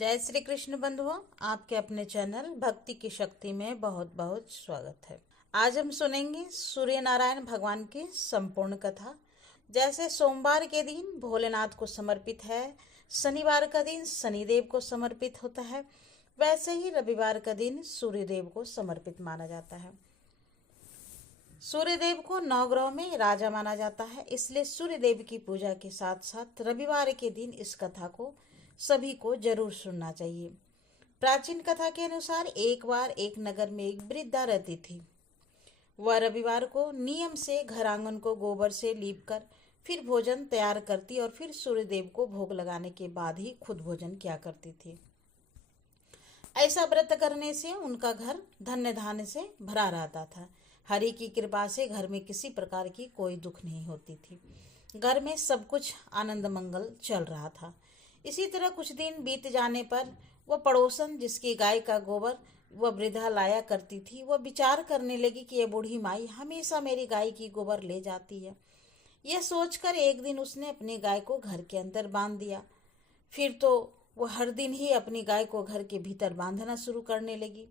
जय श्री कृष्ण बंधुओं, आपके अपने चैनल भक्ति की शक्ति में बहुत बहुत स्वागत है। आज हम सुनेंगे सूर्य नारायण भगवान की संपूर्ण कथा। जैसे सोमवार के दिन भोलेनाथ को समर्पित है, शनिवार का दिन शनिदेव को समर्पित होता है, वैसे ही रविवार का दिन सूर्यदेव को समर्पित माना जाता है। सूर्यदेव को नवग्रह में राजा माना जाता है, इसलिए सूर्यदेव की पूजा के साथ साथ रविवार के दिन इस कथा को सभी को जरूर सुनना चाहिए। प्राचीन कथा के अनुसार एक बार एक नगर में एक वृद्धा रहती थी। वह रविवार को नियम से घर आंगन को गोबर से लीप कर फिर भोजन तैयार करती और फिर सूर्यदेव को भोग लगाने के बाद ही खुद भोजन किया करती थी। ऐसा व्रत करने से उनका घर धन्य धान्य से भरा रहता था। हरि की कृपा से घर में किसी प्रकार की कोई दुख नहीं होती थी। घर में सब कुछ आनंद मंगल चल रहा था। इसी तरह कुछ दिन बीत जाने पर वह पड़ोसन जिसकी गाय का गोबर वह वृद्धा लाया करती थी, वह विचार करने लगी कि यह बूढ़ी माई हमेशा मेरी गाय की गोबर ले जाती है। यह सोचकर एक दिन उसने अपनी गाय को घर के अंदर बांध दिया। फिर तो वह हर दिन ही अपनी गाय को घर के भीतर बांधना शुरू करने लगी।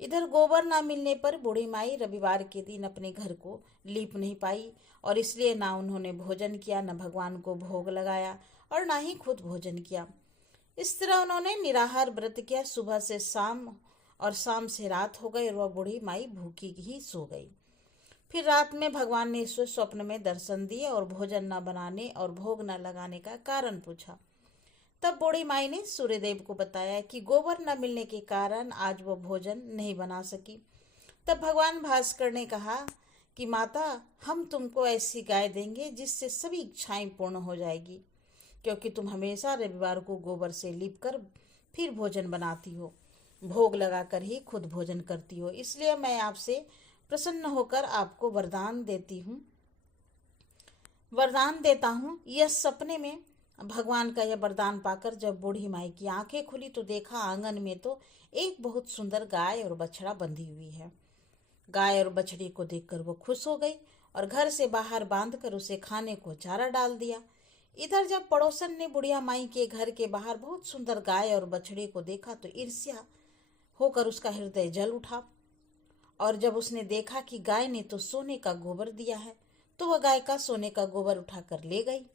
इधर गोबर ना मिलने पर बूढ़ी माई रविवार के दिन अपने घर को लीप नहीं पाई और इसलिए ना उन्होंने भोजन किया, न भगवान को भोग लगाया और ना ही खुद भोजन किया। इस तरह उन्होंने निराहार व्रत किया। सुबह से शाम और शाम से रात हो गई और वह बूढ़ी माई भूखी ही सो गई। फिर रात में भगवान ने स्वप्न में दर्शन दिए और भोजन न बनाने और भोग न लगाने का कारण पूछा। तब बूढ़ी माई ने सूर्यदेव को बताया कि गोबर न मिलने के कारण आज वो भोजन नहीं बना सकी। तब भगवान भास्कर ने कहा कि माता, हम तुमको ऐसी गाय देंगे जिससे सभी इच्छाएं पूर्ण हो जाएगी, क्योंकि तुम हमेशा रविवार को गोबर से लीपकर फिर भोजन बनाती हो, भोग लगाकर ही खुद भोजन करती हो। इसलिए मैं आपसे प्रसन्न होकर आपको वरदान देता हूँ। यह सपने में भगवान का यह वरदान पाकर जब बूढ़ी माई की आंखें खुली तो देखा आंगन में तो एक बहुत सुंदर गाय और बछड़ा बंधी हुई है। गाय और बछड़ी को देखकर वो खुश हो गई और घर से बाहर बांधकर उसे खाने को चारा डाल दिया। इधर जब पड़ोसन ने बुढ़िया माई के घर के बाहर बहुत सुंदर गाय और बछड़े को देखा तो ईर्ष्या होकर उसका हृदय जल उठा और जब उसने देखा कि गाय ने तो सोने का गोबर दिया है तो वह गाय का सोने का गोबर उठाकर ले गई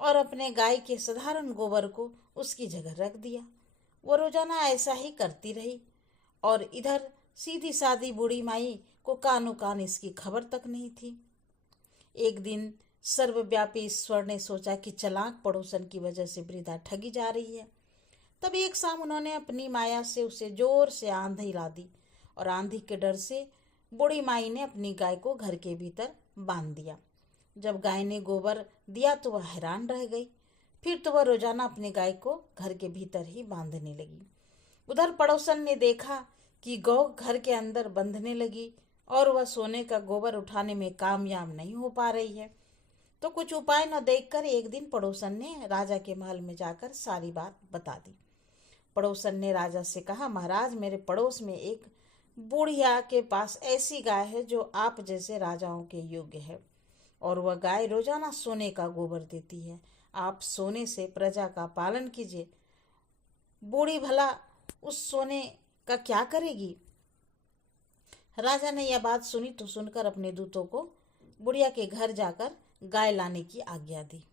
और अपने गाय के साधारण गोबर को उसकी जगह रख दिया। वो रोजाना ऐसा ही करती रही और इधर सीधी सादी बूढ़ी माई को कानो कान इसकी खबर तक नहीं थी। एक दिन सर्वव्यापी ईश्वर ने सोचा कि चालाक पड़ोसन की वजह से वृद्धा ठगी जा रही है। तब एक शाम उन्होंने अपनी माया से उसे जोर से आंधी ला दी और आंधी के डर से बूढ़ी माई ने अपनी गाय को घर के भीतर बांध दिया। जब गाय ने गोबर दिया तो वह हैरान रह गई। फिर तो वह रोजाना अपनी गाय को घर के भीतर ही बांधने लगी। उधर पड़ोसन ने देखा कि गौ घर के अंदर बंधने लगी और वह सोने का गोबर उठाने में कामयाब नहीं हो पा रही है। तो कुछ उपाय न देखकर एक दिन पड़ोसन ने राजा के महल में जाकर सारी बात बता दी। पड़ोसन ने राजा से कहा, महाराज, मेरे पड़ोस में एक बुढ़िया के पास ऐसी गाय है जो आप जैसे राजाओं के योग्य है और वह गाय रोजाना सोने का गोबर देती है। आप सोने से प्रजा का पालन कीजिए। बूढ़ी भला उस सोने का क्या करेगी? राजा ने यह बात सुनी तो सुनकर अपने दूतों को बुढ़िया के घर जाकर गाय लाने की आज्ञा दी।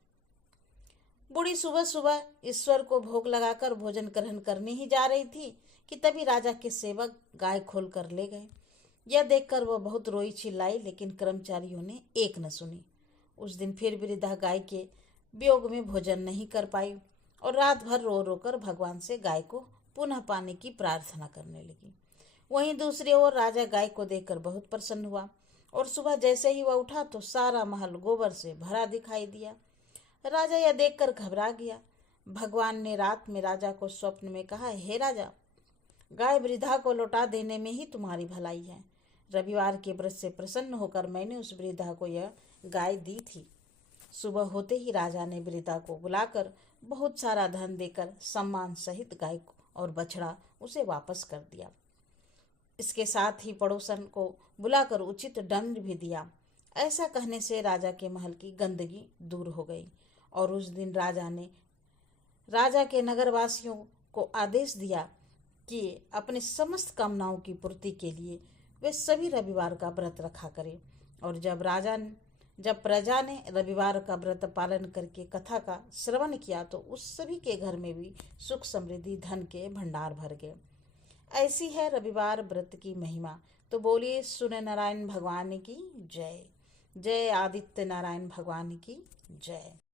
बूढ़ी सुबह सुबह ईश्वर को भोग लगाकर भोजन ग्रहण करने ही जा रही थी कि तभी राजा के सेवक गाय खोल कर ले गए। यह देखकर वह बहुत रोई चिल्लाई, लेकिन कर्मचारियों ने एक न सुनी। उस दिन फिर वृद्धा गाय के वियोग में भोजन नहीं कर पाई और रात भर रो रो कर भगवान से गाय को पुनः पाने की प्रार्थना करने लगी। वहीं दूसरी ओर राजा गाय को देखकर बहुत प्रसन्न हुआ और सुबह जैसे ही वह उठा तो सारा महल गोबर से भरा दिखाई दिया। राजा यह देखकर घबरा गया। भगवान ने रात में राजा को स्वप्न में कहा, हे राजा, गाय वृद्धा को लौटा देने में ही तुम्हारी भलाई है। रविवार के व्रत से प्रसन्न होकर मैंने उस वृद्धा को यह गाय दी थी। सुबह होते ही राजा ने वृद्धा को बुलाकर बहुत सारा धन देकर सम्मान सहित गाय और बछड़ा उसे वापस कर दिया। इसके साथ ही पड़ोसन को बुलाकर उचित दंड भी दिया। ऐसा कहने से राजा के महल की गंदगी दूर हो गई और उस दिन राजा के नगरवासियों को आदेश दिया कि अपने समस्त कामनाओं की पूर्ति के लिए वे सभी रविवार का व्रत रखा करें। और जब प्रजा ने रविवार का व्रत पालन करके कथा का श्रवण किया तो उस सभी के घर में भी सुख समृद्धि धन के भंडार भर गए। ऐसी है रविवार व्रत की महिमा। तो बोलिए सूर्य नारायण भगवान की जय। जय आदित्य नारायण भगवान की जय।